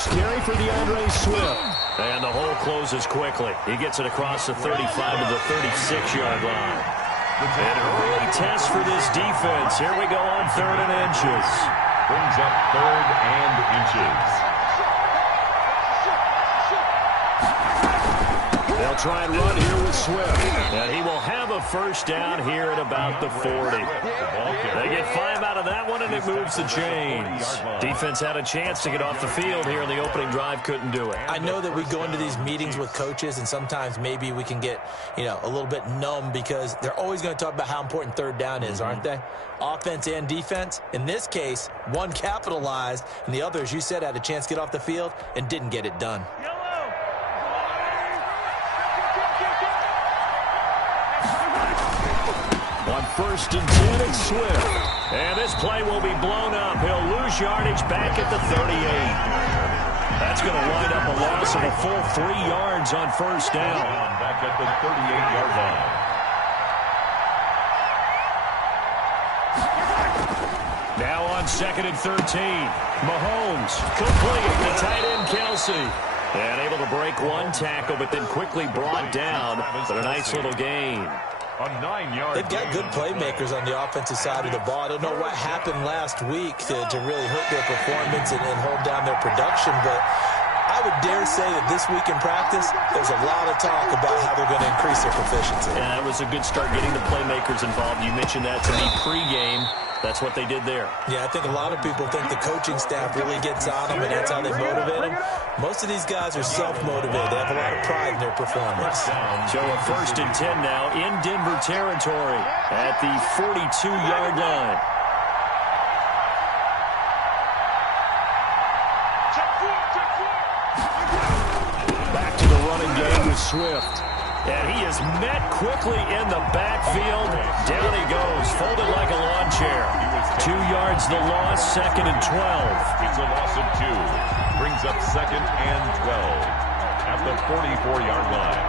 First carry for Diehard Swift. And the hole closes quickly. He gets it across the 35 to the 36-yard line. And a early test for this defense. Here we go on 3rd and inches. Brings up 3rd and inches. They'll try and run here with Swift. And he will have a first down here at about the 40. They get 5 out of that one, and it moves the chains. Defense had a chance to get off the field here in the opening drive, couldn't do it. I know that we go into these meetings with coaches, and sometimes maybe we can get, a little bit numb because they're always going to talk about how important 3rd down is, aren't they? Offense and defense. In this case, one capitalized, and the other, as you said, had a chance to get off the field and didn't get it done. On 1st and 10, it's Swift. And this play will be blown up. He'll lose yardage back at the 38. That's going to wind up a loss of a full 3 yards on 1st down. Back at the 38-yard line. Now on 2nd and 13. Mahomes complete to tight end Kelsey. And able to break one tackle, but then quickly brought down. But a nice little gain. They've got good playmakers on the offensive side of the ball. I don't know what happened last week to really hurt their performance and hold down their production, but I would dare say that this week in practice, there's a lot of talk about how they're going to increase their proficiency. Yeah, that was a good start getting the playmakers involved. You mentioned that to me pregame. That's what they did there. Yeah, I think a lot of people think the coaching staff really gets on them, and that's how they motivate them. Most of these guys are self-motivated. They have a lot of pride in their performance. So a 1st and 10 now in Denver territory at the 42-yard line. Back to the running game with Swift. And he is met quickly in the backfield. Down he goes, folded like a lawn chair. 2 yards the loss, 2nd and 12. It's a loss of 2. Brings up 2nd and 12 at the 44-yard line.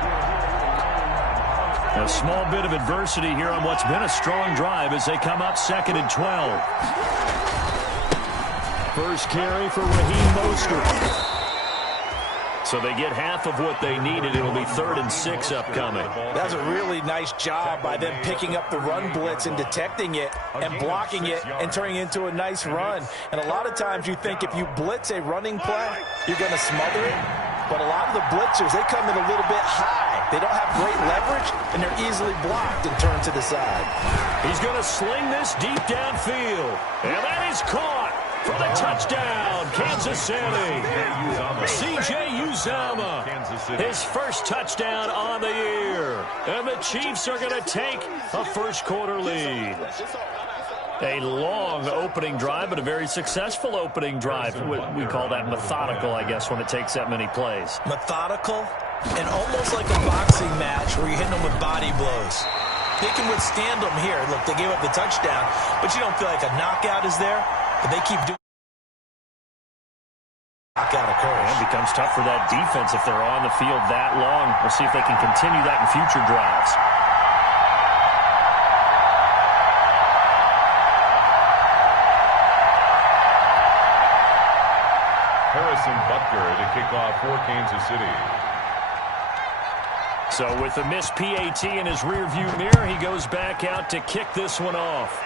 A small bit of adversity here on what's been a strong drive as they come up 2nd and 12. First carry for Raheem Mostert. So they get half of what they needed. It'll be 3rd and 6 upcoming. That's a really nice job by them picking up the run blitz and detecting it and blocking it and turning it into a nice run. And a lot of times you think if you blitz a running play, you're going to smother it. But a lot of the blitzers, they come in a little bit high. They don't have great leverage, and they're easily blocked and turned to the side. He's going to sling this deep downfield. And that is caught. For the touchdown, Kansas City. C.J. Uzomah, his first touchdown on the year. And the Chiefs are going to take a first-quarter lead. A long opening drive, but a very successful opening drive. We call that methodical, I guess, when it takes that many plays. Methodical and almost like a boxing match where you're hitting them with body blows. They can withstand them here. Look, they gave up the touchdown, but you don't feel like a knockout is there. But they keep doing knockout occurs. It becomes tough for that defense if they're on the field that long. We'll see if they can continue that in future drives. Harrison Butker to kick off for Kansas City. So with the missed PAT in his rearview mirror, he goes back out to kick this one off.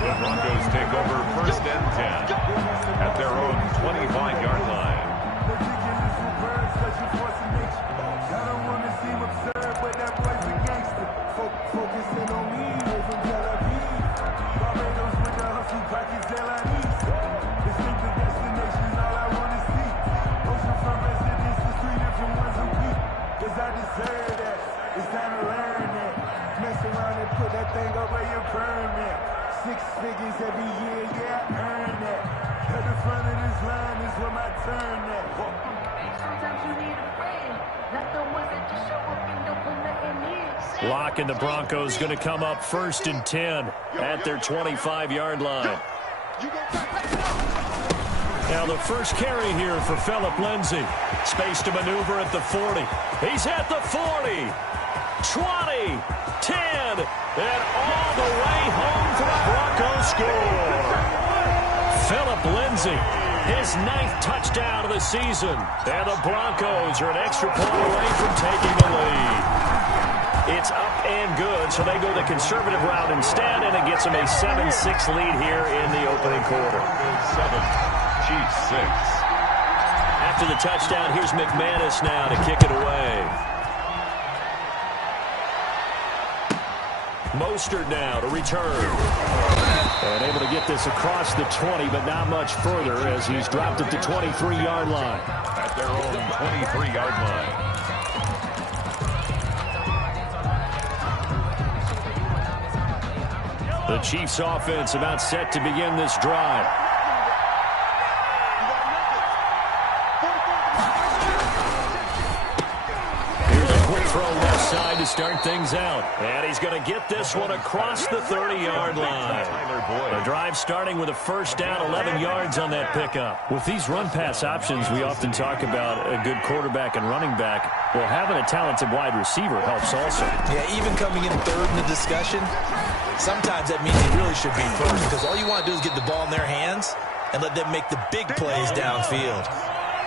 The Broncos take over 1st and 10 at their own 25-yard line. Lock, and the Broncos going to come up 1st and 10 at their 25-yard line. Now the first carry here for Phillip Lindsay. Space to maneuver at the 40. He's at the 40, 20, 10, and all the way home for a Bronco score. Phillip Lindsay, his 9th touchdown of the season. And the Broncos are an extra point away from taking the lead. It's up and good, so they go the conservative route instead, and it gets them a 7-6 lead here in the opening quarter. 7, Chiefs 6. After the touchdown, here's McManus now to kick it away. Mostert now to return. And able to get this across the 20, but not much further as he's dropped at the 23-yard line. At their own 23-yard line. The Chiefs offense about set to begin this drive. Here's a quick throw left side to start things out. And he's going to get this one across the 30-yard line. The drive starting with a first down, 11 yards on that pickup. With these run-pass options, we often talk about a good quarterback and running back. Well, having a talented wide receiver helps also. Yeah, even coming in third in the discussion, sometimes that means he really should be first because all you want to do is get the ball in their hands and let them make the big plays downfield.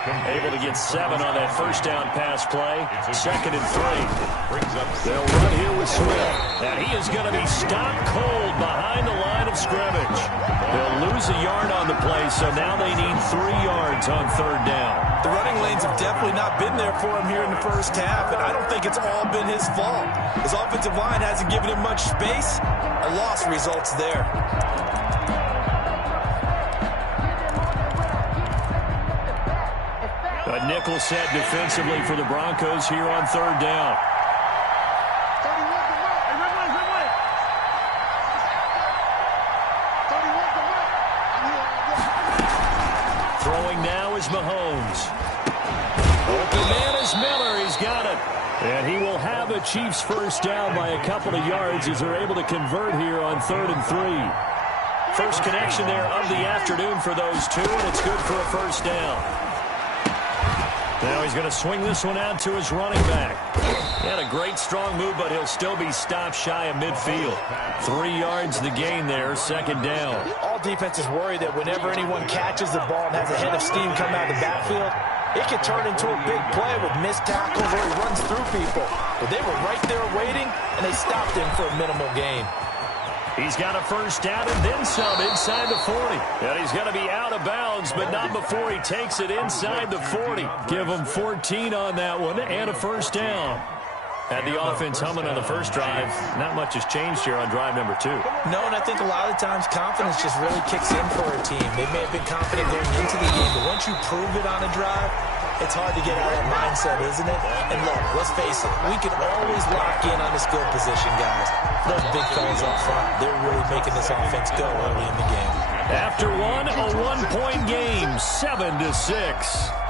Able to get 7 on that first down pass play. 2nd and 3. They'll run here with Swift. And he is going to be stopped cold behind the line of scrimmage. They'll lose a yard on the play, so now they need 3 yards on 3rd down. The running lanes have definitely not been there for him here in the first half, and I don't think it's all been his fault. His offensive line hasn't given him much space. A loss results there. A nickel set defensively for the Broncos here on 3rd down. Throwing now is Mahomes. Open man is Miller. He's got it. And he will have a Chiefs first down by a couple of yards as they're able to convert here on 3rd and 3. First connection there of the afternoon for those two, and it's good for a first down. Now he's going to swing this one out to his running back. He had a great strong move, but he'll still be stopped shy of midfield. 3 yards the gain there, 2nd down. All defenses worry that whenever anyone catches the ball and has a head of steam come out of the backfield, it can turn into a big play with missed tackles or he runs through people. But they were right there waiting, and they stopped him for a minimal gain. He's got a first down and then some inside the 40. And he's going to be out of bounds, but not before he takes it inside the 40. Give him 14 on that one and a first down. Had the offense humming on the first drive. Not much has changed here on drive number 2. No, and I think a lot of times confidence just really kicks in for a team. They may have been confident going into the game, but once you prove it on a drive, it's hard to get out of that mindset, isn't it? And look, let's face it, we can always lock in on the skill position, guys. Those big fellas up front, they're really making this offense go early in the game. After one, a 1-point game, 7-6.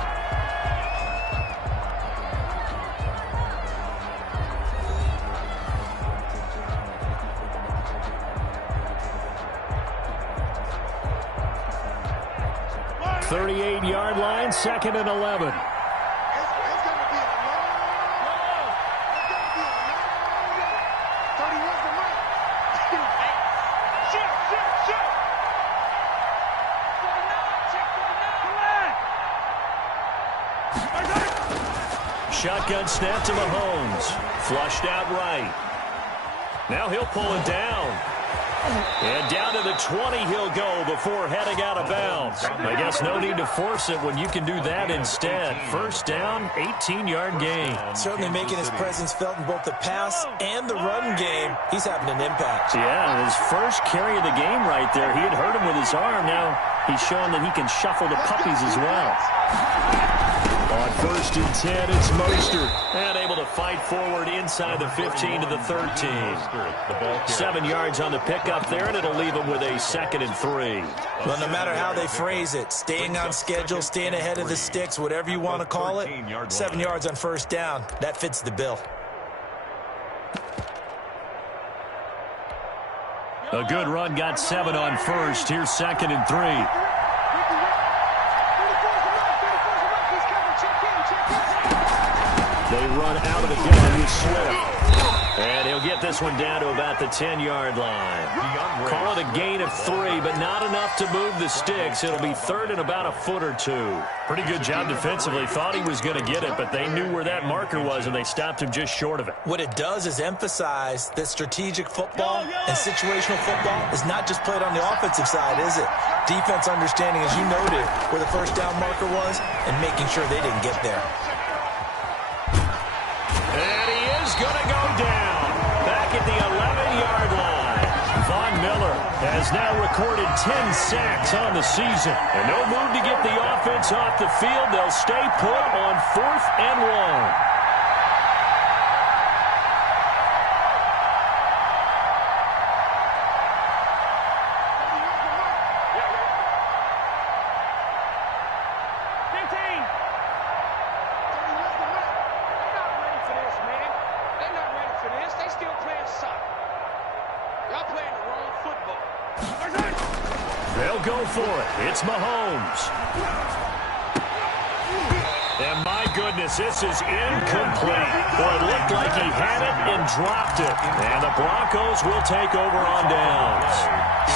Thirty-eight-yard line, 2nd and 11. Shotgun snap to Mahomes. Flushed out right. Now he'll pull it down. And down to the 20 he'll go before heading out of bounds. I guess no need to force it when you can do that instead. First down, 18-yard gain. Certainly making his presence felt in both the pass and the run game. He's having an impact. Yeah, his first carry of the game right there. He had hurt him with his arm. Now he's showing that he can shuffle the puppies as well. On 1st and 10, it's Mostert. And able to fight forward inside the 15 to the 13. 7 yards on the pickup there, and it'll leave him with a 2nd and 3. Well, no matter how they phrase it, staying on schedule, staying ahead of the sticks, whatever you want to call it, 7 yards on first down, that fits the bill. A good run got 7 on first. Here's 2nd and 3. They run out of the gun with Swift. And he'll get this one down to about the 10-yard line. Call it a gain of 3, but not enough to move the sticks. It'll be third and about a foot or two. Pretty good job defensively. Thought he was going to get it, but they knew where that marker was, and they stopped him just short of it. What it does is emphasize that strategic football and situational football is not just played on the offensive side, is it? Defense understanding, as you noted, where the first down marker was and making sure they didn't get there. And he is going to go down back at the 11-yard line. Von Miller has now recorded 10 sacks on the season. And no move to get the offense off the field. They'll stay put on 4th and 1. For it. It's Mahomes. And my goodness, this is incomplete. Well, it looked like he had it and dropped it. And the Broncos will take over on downs.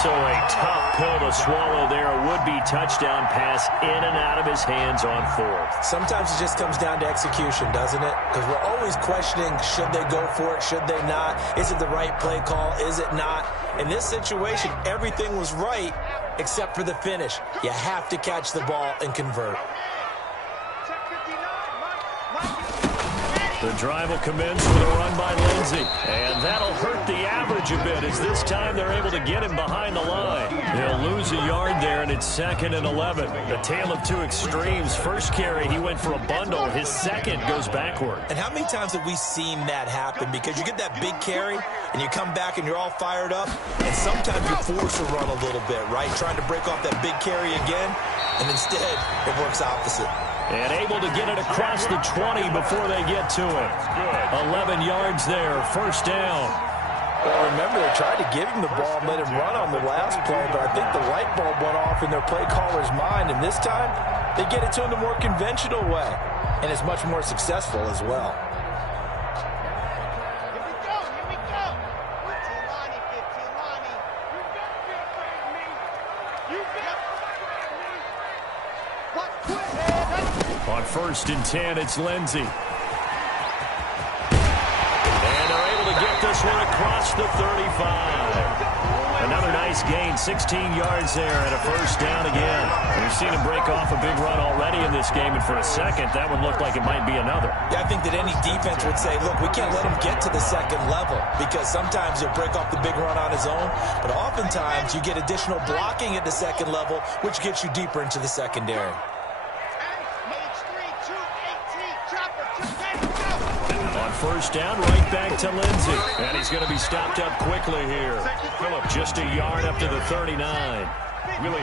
So a tough pill to swallow there. A would-be touchdown pass in and out of his hands on 4th. Sometimes it just comes down to execution, doesn't it? Because we're always questioning, should they go for it, should they not? Is it the right play call, is it not? In this situation, everything was right except for the finish. You have to catch the ball and convert. The drive will commence with a run by Lindsey. And that'll hurt the average a bit as this time they're able to get him behind the line. He'll lose a yard there, and it's 2nd and 11. The tale of two extremes. First carry, he went for a bundle. His second goes backward. And how many times have we seen that happen? Because you get that big carry, and you come back and you're all fired up, and sometimes you're forced to run a little bit, right? Trying to break off that big carry again, and instead it works opposite. And able to get it across the 20 before they get to it. 11 yards there, first down. Well, remember, they tried to give him the ball and let him run on the last play, but I think the light bulb went off in their play caller's mind, and this time they get it to him the more conventional way, and it's much more successful as well. On 1st and 10, it's Lindsey. And they're able to get this one across the 35. Another nice gain, 16 yards there and a first down again. We've seen him break off a big run already in this game, and for a second, that one looked like it might be another. Yeah, I think that any defense would say, look, we can't let him get to the second level because sometimes he'll break off the big run on his own, but oftentimes you get additional blocking at the second level, which gets you deeper into the secondary. First down, right back to Lindsey. And he's going to be stopped up quickly here. Phillip just a yard up to the 39.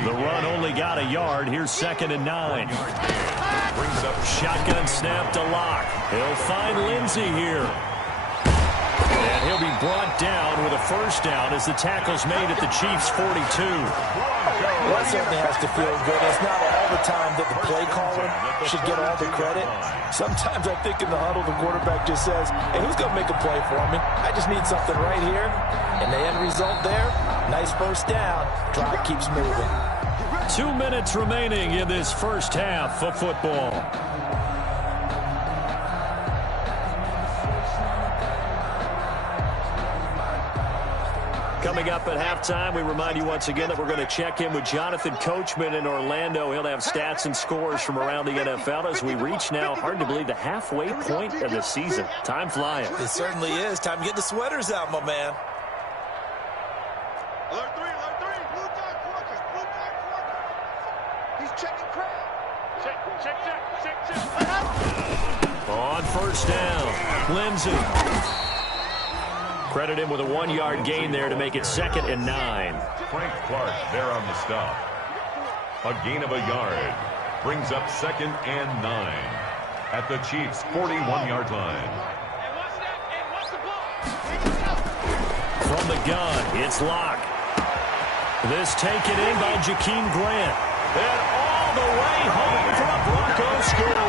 The run only got a yard. Here's 2nd and 9. Shotgun snap to Lock. He'll find Lindsey here. And he'll be brought down with a first down as the tackle's made at the Chiefs' 42. Well, that certainly has to feel good. It's not all the time that the play caller should get all the credit. Sometimes I think in the huddle, the quarterback just says, hey, who's going to make a play for me? I just need something right here. And the end result there, nice first down. Drive keeps moving. 2 minutes remaining in this first half of football. Coming up at halftime, we remind you once again that we're going to check in with Jonathan Coachman in Orlando. He'll have stats and scores from around the NFL as we reach now, hard to believe, the halfway point of the season. Time flying. It certainly is. Time to get the sweaters out, my man. Alert 3, blue dot quarters. He's checking crowd. Check. On first down, Lindsey. Credit him with a 1-yard gain there to make it 2nd and 9. Frank Clark there on the stop. A gain of a yard brings up 2nd and 9 at the Chiefs' 41-yard line. From the gun, it's Lock. This taken in by Jakeem Grant. And all the way home for a Broncos score.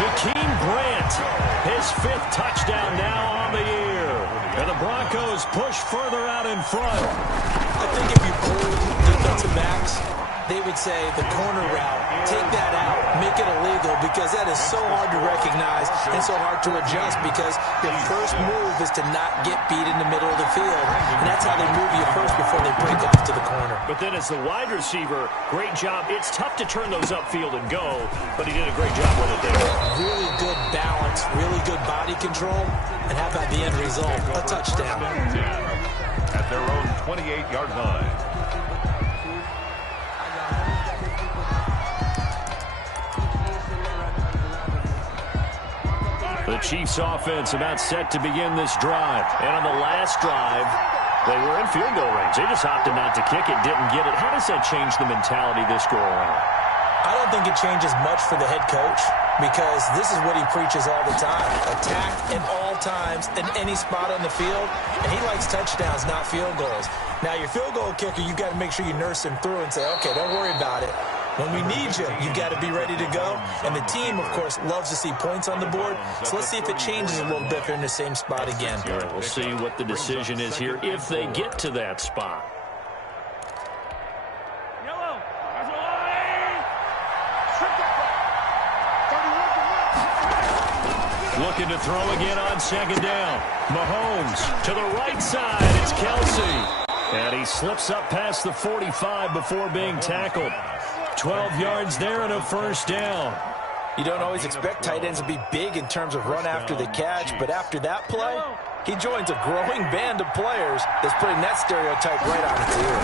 Jakeem Grant His 5th touchdown now on the year. And the Broncos push further out in front. I think if you pull defensive backs, they would say the corner route, take that out, make it illegal, because that is so hard to recognize and so hard to adjust, because the first move is to not get beat in the middle of the field. And that's how they move you first before they break off to the corner. But then as the wide receiver, great job. It's tough to turn those upfield and go, but he did a great job with it there. Really good balance, really good body control, and how about the end result? A touchdown. At their own 28-yard line. The Chiefs offense about set to begin this drive. And on the last drive, they were in field goal range. They just opted not to kick it, didn't get it. How does that change the mentality this go around? I don't think it changes much for the head coach, because this is what he preaches all the time. Attack at all times in any spot on the field. And he likes touchdowns, not field goals. Now, your field goal kicker, you've got to make sure you nurse him through and say, okay, don't worry about it. When we need you, you've got to be ready to go. And the team, of course, loves to see points on the board. So let's see if it changes a little bit if they're in the same spot again. All right, we'll see what the decision is here if they get to that spot. Looking to throw again on second down. Mahomes to the right side. It's Kelsey. And he slips up past the 45 before being tackled. 12 yards there and a first down. You don't always expect tight ends to be big in terms of run after the catch, but after that play, he joins a growing band of players that's putting that stereotype right on its ear.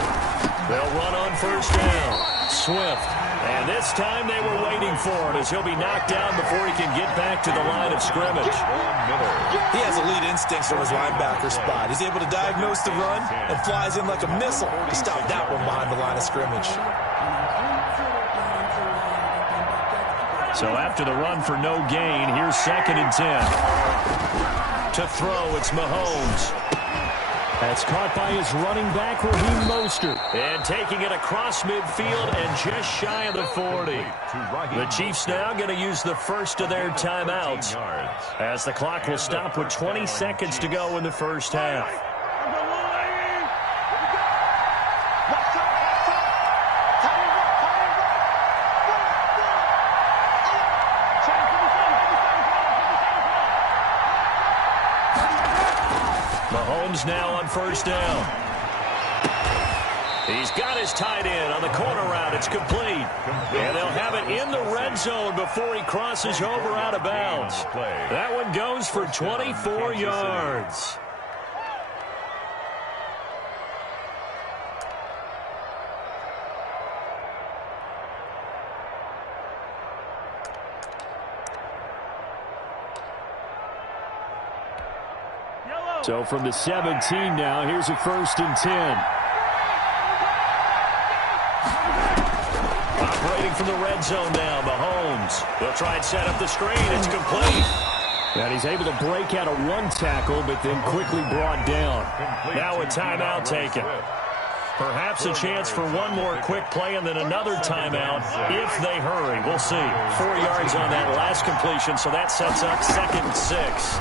They'll run on first down. Swift. And this time they were waiting for it, as he'll be knocked down before he can get back to the line of scrimmage. He has elite instincts from his linebacker spot. He's able to diagnose the run and flies in like a missile to stop that one behind the line of scrimmage. So after the run for no gain, here's 2nd and 10. To throw, it's Mahomes. That's caught by his running back, Raheem Mostert. And taking it across midfield and just shy of the 40. The Chiefs now going to use the first of their timeouts, as the clock will stop with 20 seconds to go in the first half. Mahomes now on first down. He's got his tight end on the corner route. It's complete. And they'll have it in the red zone before he crosses over out of bounds. That one goes for 24 yards. So from the 17 now, here's a 1st and 10. Operating from the red zone now, Mahomes. They'll try and set up the screen. It's complete. And he's able to break out of one tackle, but then quickly brought down. Now a timeout taken. Perhaps a chance for one more quick play and then another timeout if they hurry. We'll see. 4 yards on that last completion, so that sets up 2nd and 6.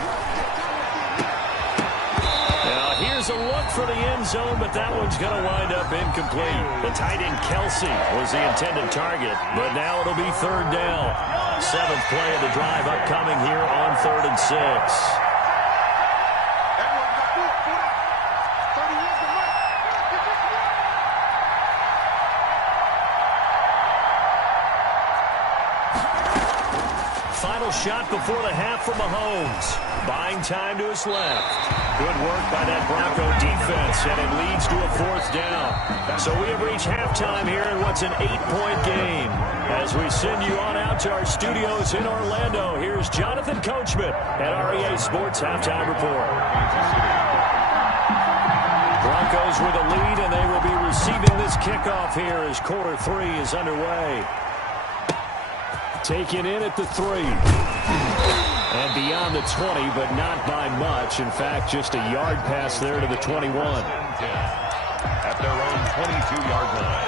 Here's a look for the end zone, but that one's going to wind up incomplete. The tight end Kelsey was the intended target, but now it'll be 3rd down. 7th play of the drive upcoming here on 3rd and 6. Final shot before the half for Mahomes. Buying time to his left. Good work by that Bronco defense, and it leads to a 4th down. So we have reached halftime here in what's an 8-point game. As we send you on out to our studios in Orlando, here's Jonathan Coachman at REA Sports Halftime Report. Broncos with a lead, and they will be receiving this kickoff here as quarter 3 is underway. Taken in at the 3. And beyond the 20, but not by much. In fact, just a yard pass there to the 21. At their own 22-yard line.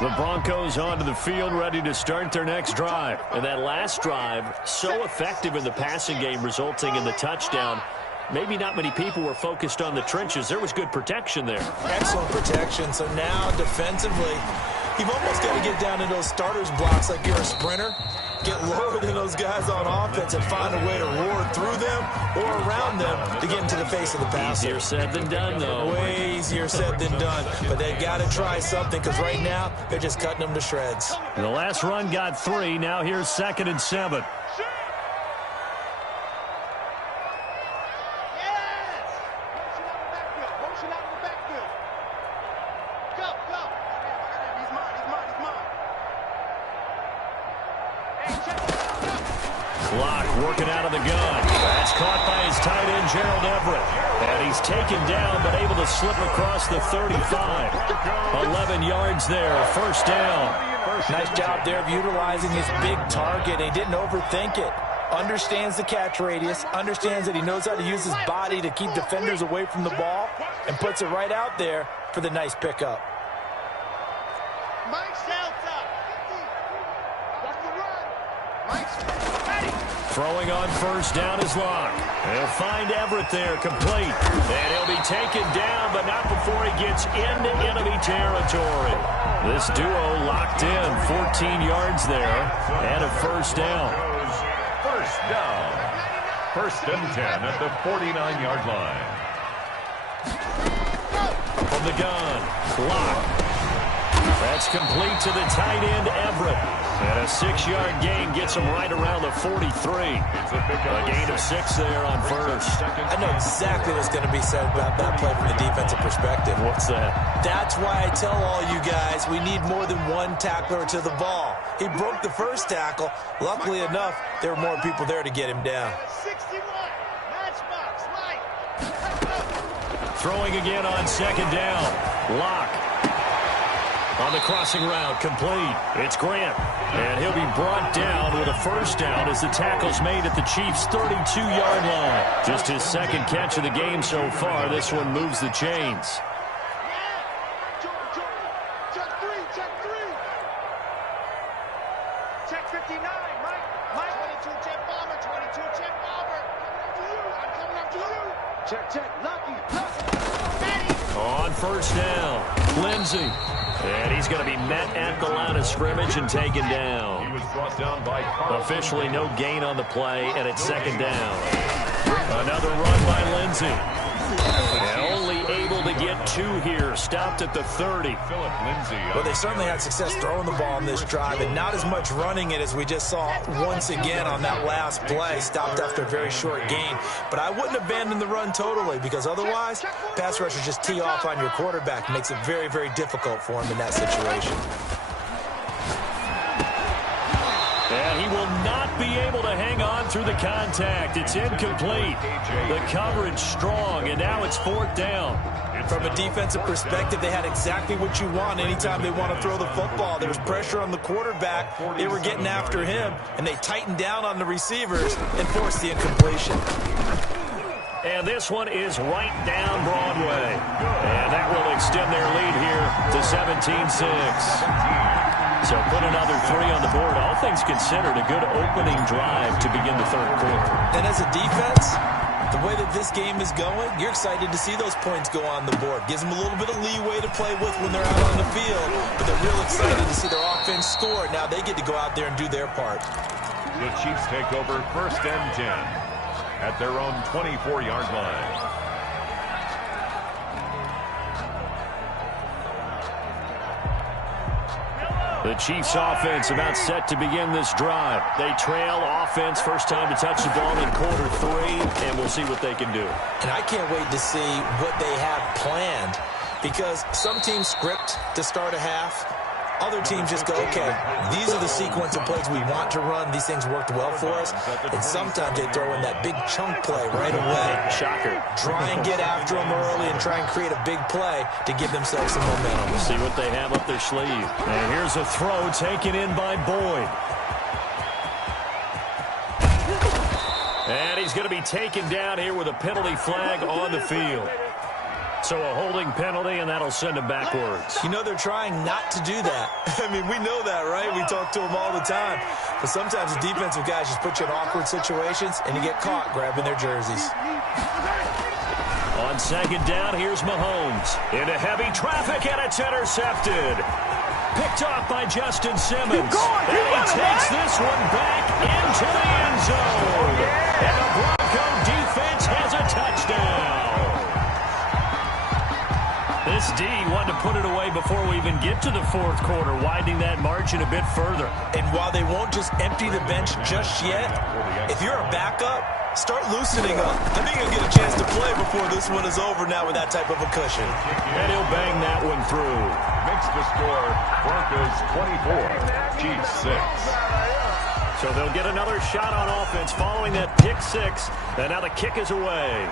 The Broncos onto the field, ready to start their next drive. And that last drive, so effective in the passing game, resulting in the touchdown. Maybe not many people were focused on the trenches. There was good protection there. Excellent protection. So now, defensively, you've almost got to get down in those starters blocks like you're a sprinter. Get lower than those guys on offense and find a way to roar through them or around them to get into the face of the passer. Easier said than done, though. Way easier said than done. But they got to try something because right now they're just cutting them to shreds. The last run got 3. Now here's 2nd and 7. Clock working out of the gun. That's caught by his tight end, Gerald Everett. And he's taken down, but able to slip across the 35. 11 yards there, first down. Nice job there of utilizing his big target. He didn't overthink it. Understands the catch radius, understands that he knows how to use his body to keep defenders away from the ball, and puts it right out there for the nice pickup. Throwing on first down is Locke. They'll find Everett there, complete. And he'll be taken down, but not before he gets into enemy territory. This duo locked in, 14 yards there, and a first down. First down. 1st and 10 at the 49-yard line. From the gun, Locke. That's complete to the tight end, Everett. And a 6-yard gain gets him right around the 43. A gain of 6 there on first. I know exactly what's going to be said about that play from the defensive perspective. What's that? That's why I tell all you guys we need more than one tackler to the ball. He broke the first tackle. Luckily enough, there were more people there to get him down. 61. Matchbox. Light. Throwing again on 2nd down. Locke. On the crossing route, complete. It's Grant. And he'll be brought down with a first down as the tackle's made at the Chiefs' 32-yard line. Just his 2nd catch of the game so far. This one moves the chains. Check 3. Check 59. Mike. 22, check Bomber. 22, check Bomber. I'm coming up to you. Check. Lucky. On first down, Lindsey. And he's going to be met at the line of scrimmage and taken down. He was brought down by Carl. Officially no gain on the play, and it's 2nd down. Another run by Lindsey. And only able to get 2 here. Stopped at the 30. Philip Lindsay. Well, they certainly had success throwing the ball on this drive, and not as much running it as we just saw once again on that last play. Stopped after a very short gain. But I wouldn't abandon the run totally, because otherwise, pass rushers just tee off on your quarterback. Makes it very, very difficult for him in that situation. And he will not be able to hang on through the contact. It's incomplete. The coverage strong, and now it's 4th down. From a defensive perspective, they had exactly what you want anytime they want to throw the football. There was pressure on the quarterback. They were getting after him, and they tightened down on the receivers and forced the incompletion. And this one is right down Broadway. And that will extend their lead here to 17-6. So put another 3 on the board. All things considered, a good opening drive to begin the 3rd quarter. And as a defense, the way that this game is going, you're excited to see those points go on the board. Gives them a little bit of leeway to play with when they're out on the field. But they're real excited to see their offense score. Now they get to go out there and do their part. The Chiefs take over 1st and 10 at their own 24-yard line. The Chiefs offense about set to begin this drive. They trail offense, first time to touch the ball in quarter 3, and we'll see what they can do. And I can't wait to see what they have planned, because some teams script to start a half. Other teams just go, okay, these are the sequence of plays we want to run. These things worked well for us. And sometimes they throw in that big chunk play right away. Shocker. Try and get after them early and try and create a big play to give themselves some momentum. We'll see what they have up their sleeve. And here's a throw taken in by Boyd. And he's going to be taken down here with a penalty flag on the field. So a holding penalty, and that'll send him backwards. You know they're trying not to do that. I mean, we know that, right? We talk to them all the time. But sometimes the defensive guys just put you in awkward situations, and you get caught grabbing their jerseys. On second down, here's Mahomes. Into heavy traffic, and it's intercepted. Picked off by Justin Simmons. And he takes this one back into the end zone. And the Bronco defense has a touchdown. This D wanted to put it away before we even get to the fourth quarter, widening that margin a bit further. And while they won't just empty the bench just yet, if you're a backup, start loosening up. I think he'll get a chance to play before this one is over now with that type of a cushion. And he'll bang that one through. Makes the score Broncos 24, Chiefs 6. So they'll get another shot on offense following that pick six. And now the kick is away.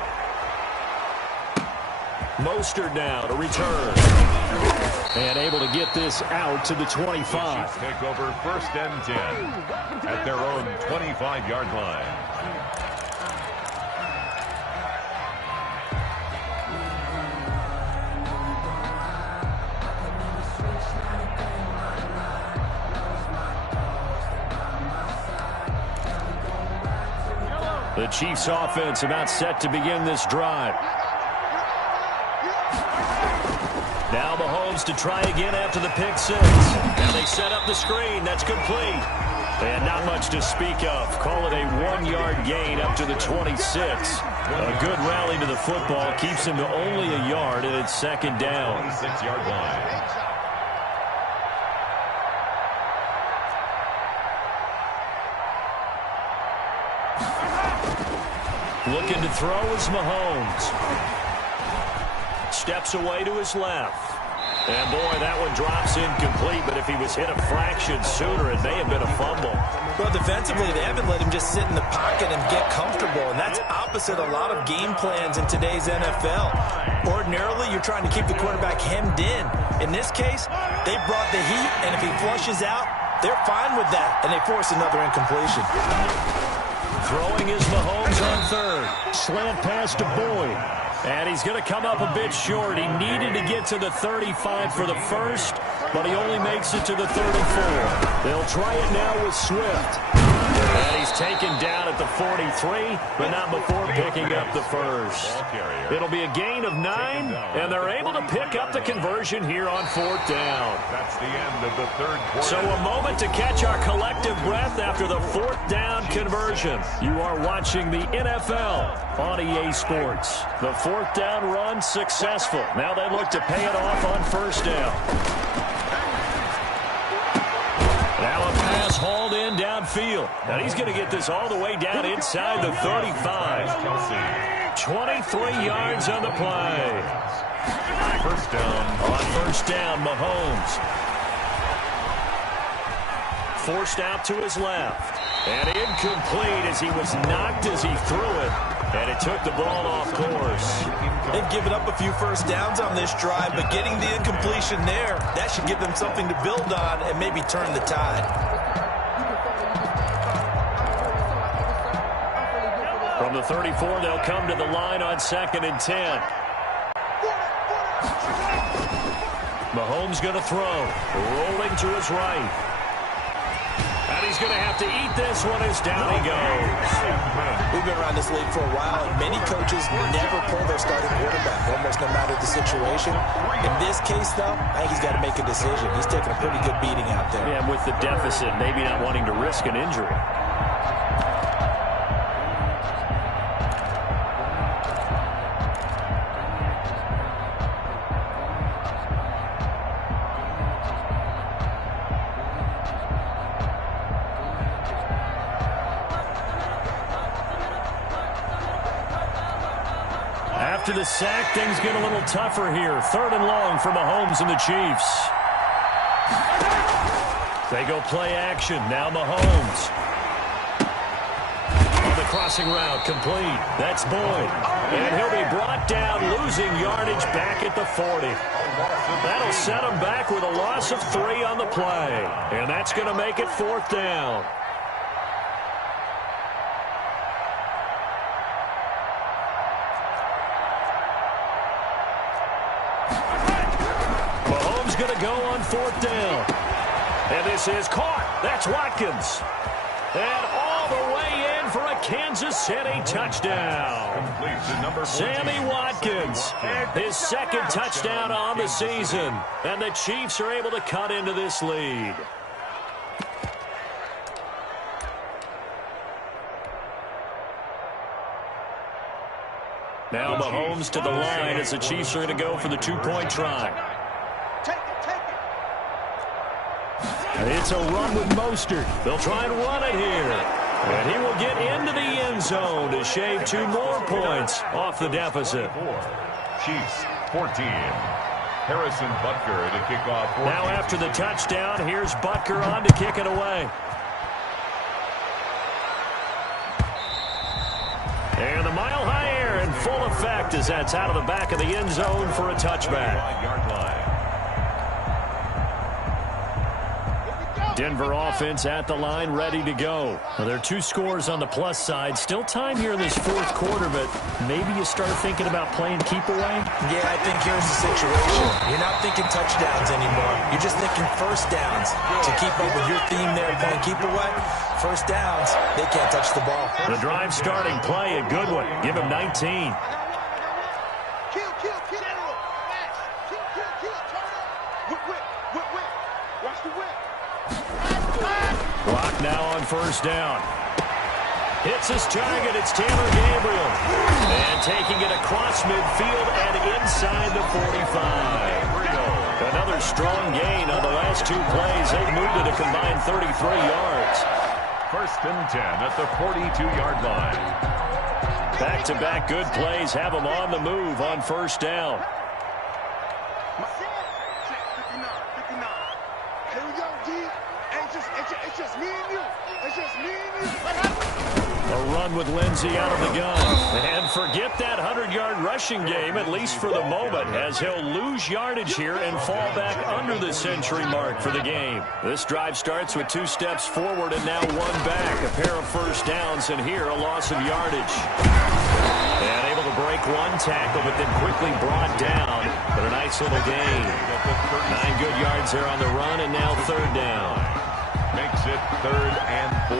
Mostert now to return. And able to get this out to the 25. Chiefs take over 1st and 10 at their own 25-yard line. The Chiefs offense about set to begin this drive. Now Mahomes to try again after the pick six. Now they set up the screen. That's complete. And not much to speak of. Call it a 1-yard gain up to the 26. A good rally to the football. Keeps him to only a yard, and it's second down. 26-yard line. Looking to throw is Mahomes. Steps away to his left. And, boy, that one drops incomplete, but if he was hit a fraction sooner, it may have been a fumble. Well, defensively, they haven't let him just sit in the pocket and get comfortable, and that's opposite a lot of game plans in today's NFL. Ordinarily, you're trying to keep the quarterback hemmed in. In this case, they brought the heat, and if he flushes out, they're fine with that, and they force another incompletion. Throwing is Mahomes on third. Slant pass to Boyd. And he's going to come up a bit short. He needed to get to the 35 for the first, but he only makes it to the 34. They'll try it now with Swift. And he's taken down at the 43, but not before picking up the first. It'll be a gain of 9, and they're able to pick up the conversion here on 4th down. That's the end of the third quarter. So a moment to catch our collective breath after the 4th down conversion. You are watching the NFL on EA Sports. The 4th down run successful. Now they look to pay it off on 1st down. Now a pass hauled in downfield. And he's going to get this all the way down inside the 35. 23 yards on the play. 1st down. On 1st down, Mahomes. Forced out to his left. And incomplete as he was knocked as he threw it. And it took the ball off course. They've given up a few first downs on this drive, but getting the incompletion there, that should give them something to build on and maybe turn the tide. From the 34, they'll come to the line on 2nd and 10. Mahomes going to throw. Rolling to his right. And he's going to have to eat this one as down he goes. We've been around this league for a while, and many coaches never pull their starting quarterback, almost no matter the situation. In this case, though, I think he's got to make a decision. He's taking a pretty good beating out there. Yeah, with the deficit, maybe not wanting to risk an injury. After the sack, things get a little tougher here. 3rd and long for Mahomes and the Chiefs. They go play action. Now Mahomes. On the crossing route, complete. That's Boyd. And he'll be brought down, losing yardage back at the 40. That'll set him back with a loss of 3 on the play. And that's going to make it 4th down. to go on 4th down. And this is caught. That's Watkins. And all the way in for a Kansas City touchdown. Sammy Watkins, his 2nd touchdown on the season. And the Chiefs are able to cut into this lead. Now Mahomes to the line as the Chiefs are going to go for the 2-point try. It's a run with Mostert. They'll try and run it here. And he will get into the end zone to shave 2 more points off the deficit. Chiefs 14. Harrison Butker to kick off. Now after the touchdown, here's Butker on to kick it away. And the mile-high air in full effect as that's out of the back of the end zone for a touchback. Denver offense at the line, ready to go. Well, there are 2 scores on the plus side. Still time here in this 4th quarter, but maybe you start thinking about playing keep away? Yeah, I think here's the situation. You're not thinking touchdowns anymore. You're just thinking first downs. To keep up with your theme there, playing keep away, first downs, they can't touch the ball. The drive starting play, a good one. Give him 19. Block now on 1st down. Hits his target. It's Taylor Gabriel. And taking it across midfield and inside the 45. Another strong gain on the last 2 plays. They've moved it a combined 33 yards. 1st and 10 at the 42-yard line. Back-to-back good plays have them on the move on 1st down. A run with Lindsey out of the gun. And forget that 100-yard rushing game, at least for the moment, as he'll lose yardage here and fall back under the century mark for the game. This drive starts with 2 steps forward and now 1 back. A pair of first downs, and here a loss of yardage. And able to break 1 tackle, but then quickly brought down. But a nice little gain. 9 good yards there on the run, and now 3rd down. Makes it 3rd and 4.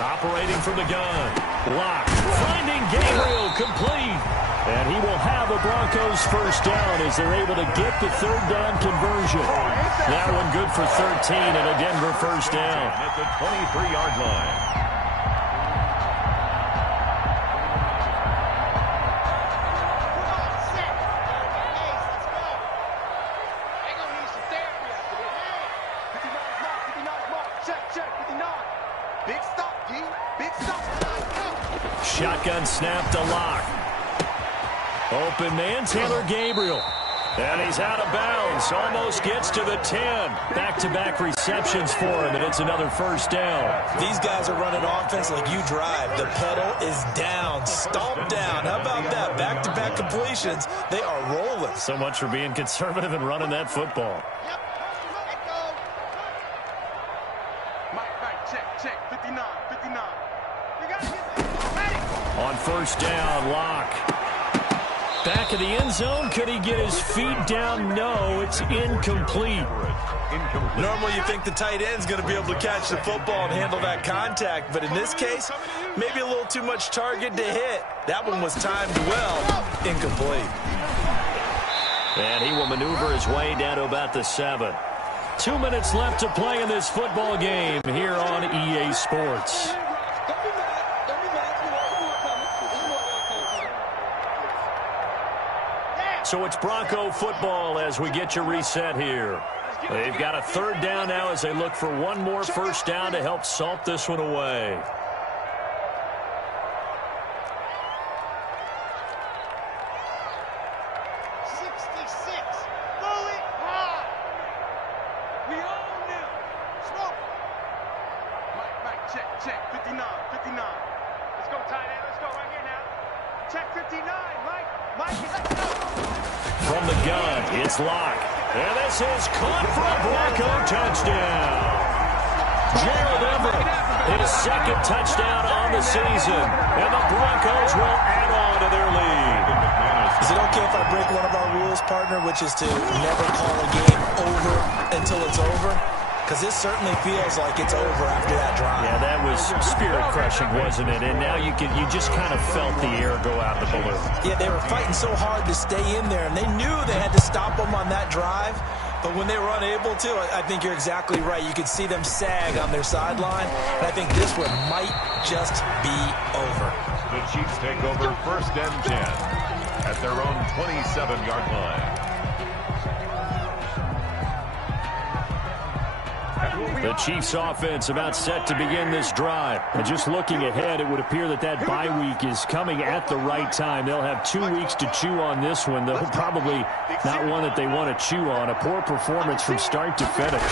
Operating from the gun. Lock. Finding Gabriel complete. And he will have a Broncos first down as they're able to get the 3rd down conversion. That one good for 13 and a Denver first down. At the 23-yard line. Shotgun snap to Lock. Open man, Taylor Gabriel. And he's out of bounds. Almost gets to the 10. Back-to-back receptions for him, and it's another first down. These guys are running offense like you drive. The pedal is down, stomp down. How about that? Back-to-back completions. They are rolling. So much for being conservative and running that football. Check, 59. On first down, Lock. Back of the end zone. Could he get his feet down? No, it's incomplete. Normally you think the tight end's going to be able to catch the football and handle that contact, but in this case, maybe a little too much target to hit. That one was timed well. Incomplete. And he will maneuver his way down to about the 7. 2 minutes left to play in this football game here on EA Sports. So it's Bronco football as we get you reset here. They've got a 3rd down now as they look for 1 more first down to help salt this one away. Check, 59. Let's go, tight end. Let's go right here now. Check 59, Mike. From the gun, it's Locke. And this is caught for a Bronco touchdown. Gerald Everett, his second touchdown on the season. And the Broncos will add on to their lead. Is it okay if I break one of our rules, partner, which is to never call a game over until it's over? Because this certainly feels like it's over after that drive. Yeah, that was spirit-crushing, wasn't it? And now you just kind of felt the air go out of the balloon. Yeah, they were fighting so hard to stay in there, and they knew they had to stop them on that drive. But when they were unable to, I think you're exactly right. You could see them sag on their sideline, and I think this one might just be over. The Chiefs take over 1st and 10 at their own 27-yard line. The Chiefs offense about set to begin this drive. And just looking ahead, it would appear that bye week is coming at the right time. They'll have 2 weeks to chew on this one, though probably not one that they want to chew on. A poor performance from start to finish.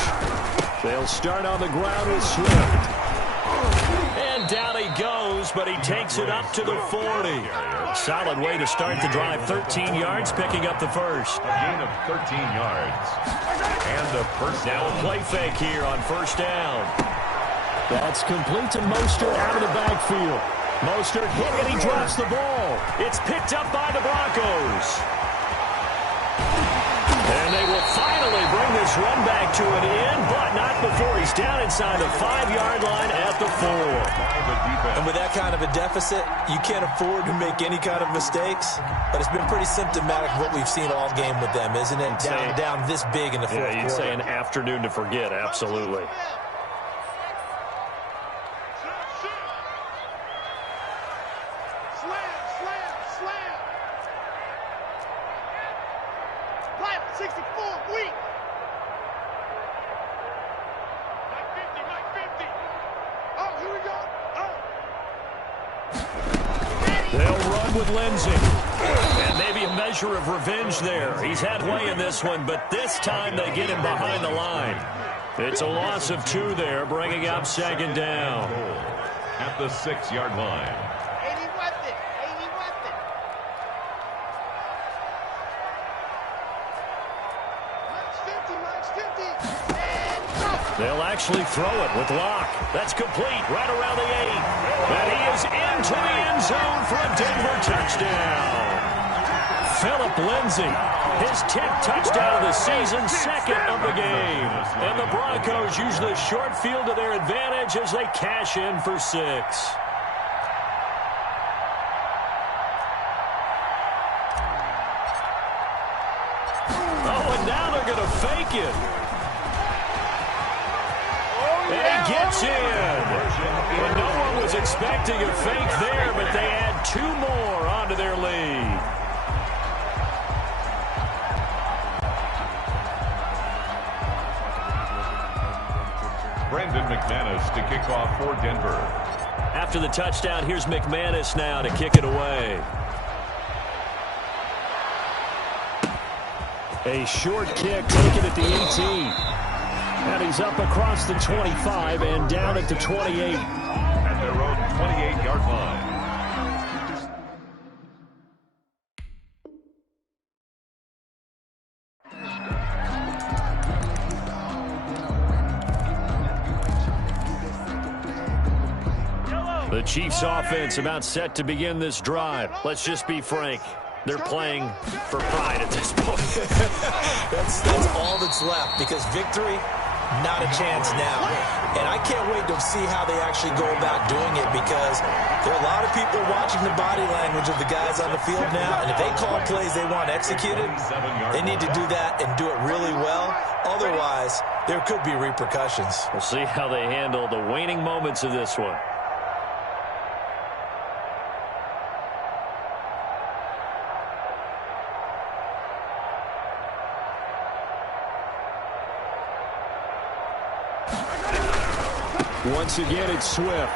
They'll start on the ground with Swift. And down he goes, but he takes it up to the 40. Solid way to start the drive. 13 yards, picking up the first. A gain of 13 yards. And the first Now a play fake here on 1st down. That's complete to Mostert out of the backfield. Mostert hit and he drops the ball. It's picked up by the Broncos. And they will finally bring this run back to an end, but not before he's down inside the 5-yard line at the 4. And with that kind of a deficit, you can't afford to make any kind of mistakes. But it's been pretty symptomatic of what we've seen all game with them, isn't it? Down this big in the fourth quarter. Yeah, you'd say an afternoon to forget, absolutely. And maybe a measure of revenge there. He's had way in this one, but this time they get him behind the line. It's a loss of 2 there, bringing up 2nd down. At the 6-yard line. They'll actually throw it with Locke. That's complete right around the 8. And he is into the end zone for a Denver touchdown. Phillip Lindsay, his 10th touchdown of the season, 2nd of the game. And the Broncos use the short field to their advantage as they cash in for 6. Oh, and now they're going to fake it. And he gets in. And no one was expecting a fake there, but they add 2 more onto their lead. Brandon McManus to kick off for Denver. After the touchdown, here's McManus now to kick it away. A short kick taken at the 18. And he's up across the 25 and down at the 28. At their own 28-yard line. The Chiefs offense about set to begin this drive. Let's just be frank. They're playing for pride at this point. that's all that's left, because victory, not a chance now. And I can't wait to see how they actually go about doing it, because there are a lot of people watching the body language of the guys on the field now, and if they call plays they want executed, they need to do that and do it really well. Otherwise, there could be repercussions. We'll see how they handle the waning moments of this one. Once again, it's Swift.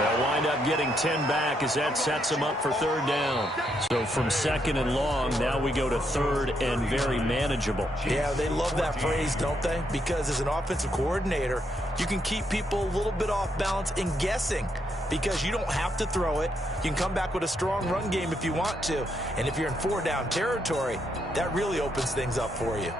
They'll wind up getting 10 back as that sets them up for third down. So from second and long, now we go to third and very manageable. Yeah, they love that phrase, don't they? Because as an offensive coordinator, you can keep people a little bit off balance and guessing because you don't have to throw it. You can come back with a strong run game if you want to. And if you're in 4-down territory, that really opens things up for you.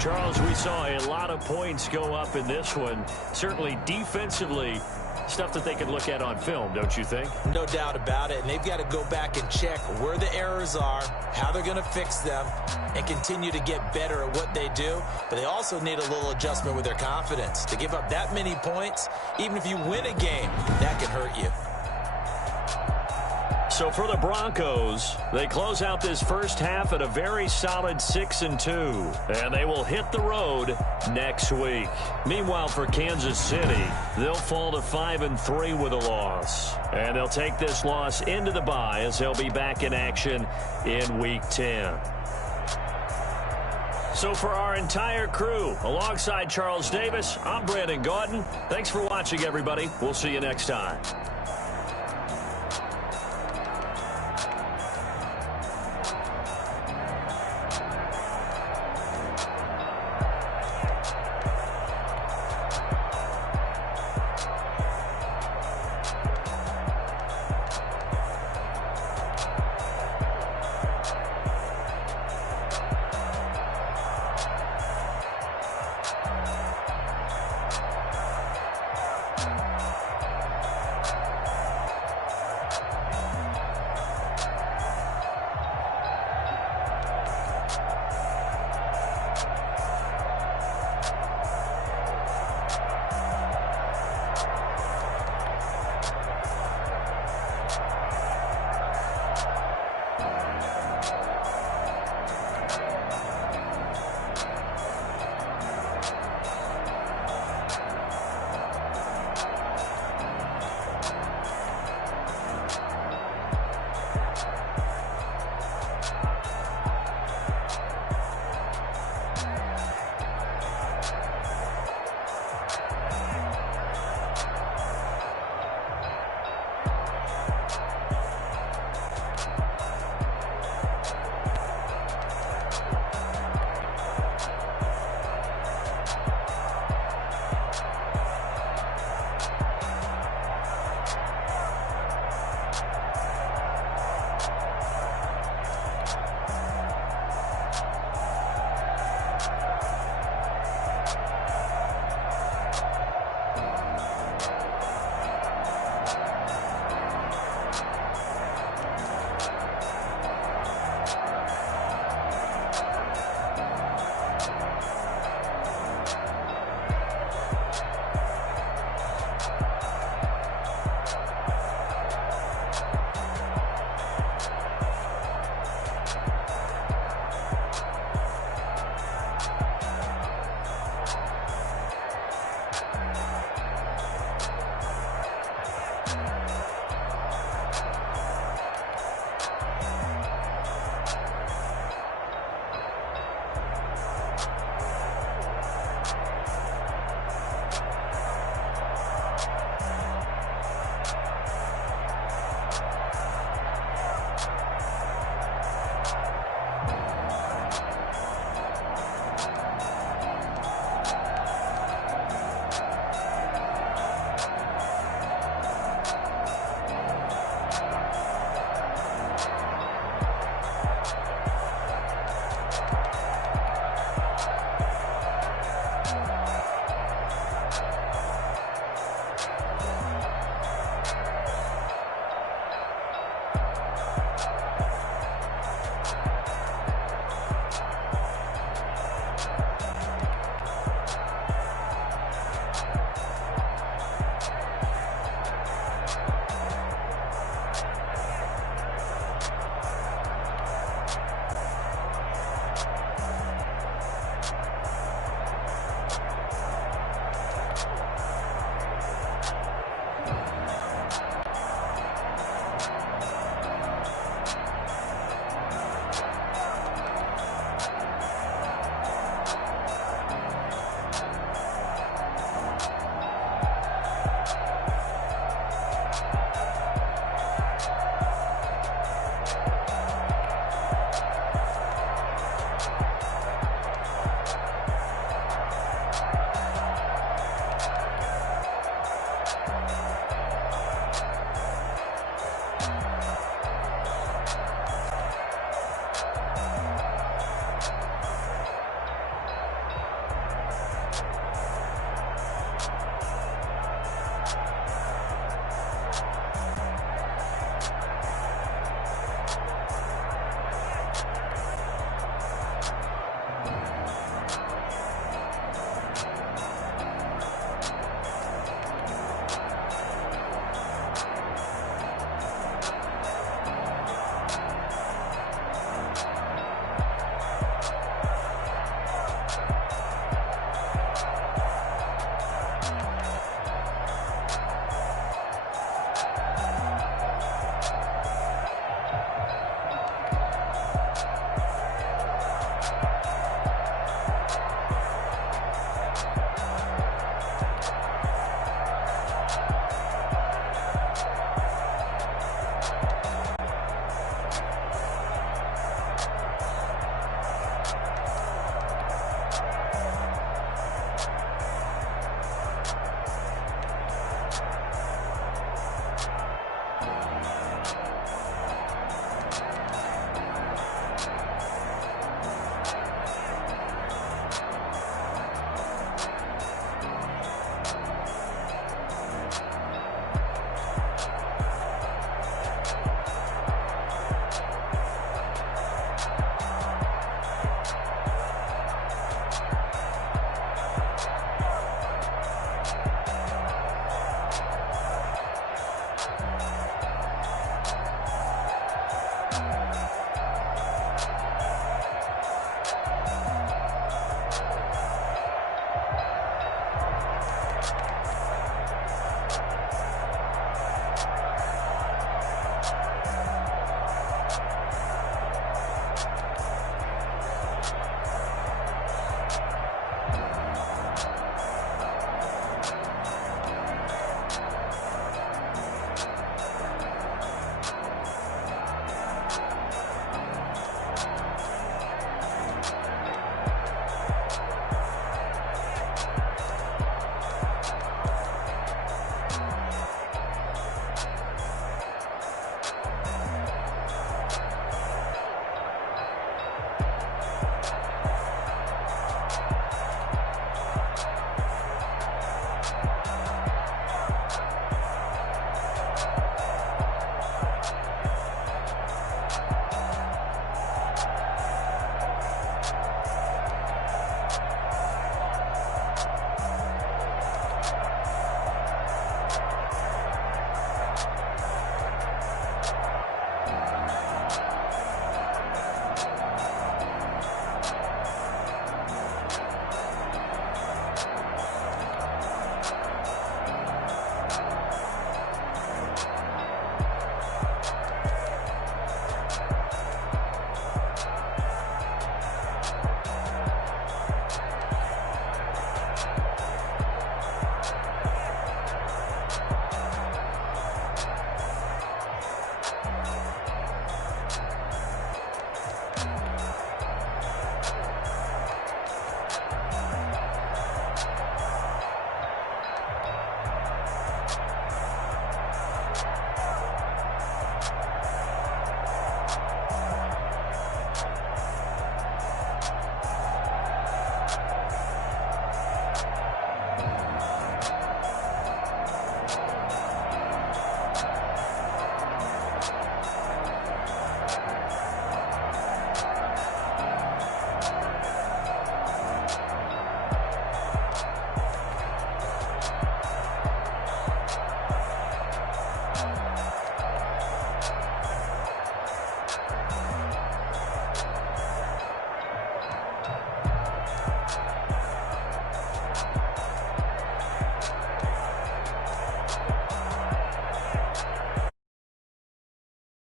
Charles, we saw a lot of points go up in this one. Certainly defensively, stuff that they can look at on film, don't you think? No doubt about it. And they've got to go back and check where the errors are, how they're going to fix them, and continue to get better at what they do. But they also need a little adjustment with their confidence. To give up that many points, even if you win a game, that can hurt you. So for the Broncos, they close out this first half at a very solid 6-2, and they will hit the road next week. Meanwhile, for Kansas City, they'll fall to 5-3 with a loss, and they'll take this loss into the bye as they'll be back in action in Week 10. So for our entire crew, alongside Charles Davis, I'm Brandon Gaudin. Thanks for watching, everybody. We'll see you next time.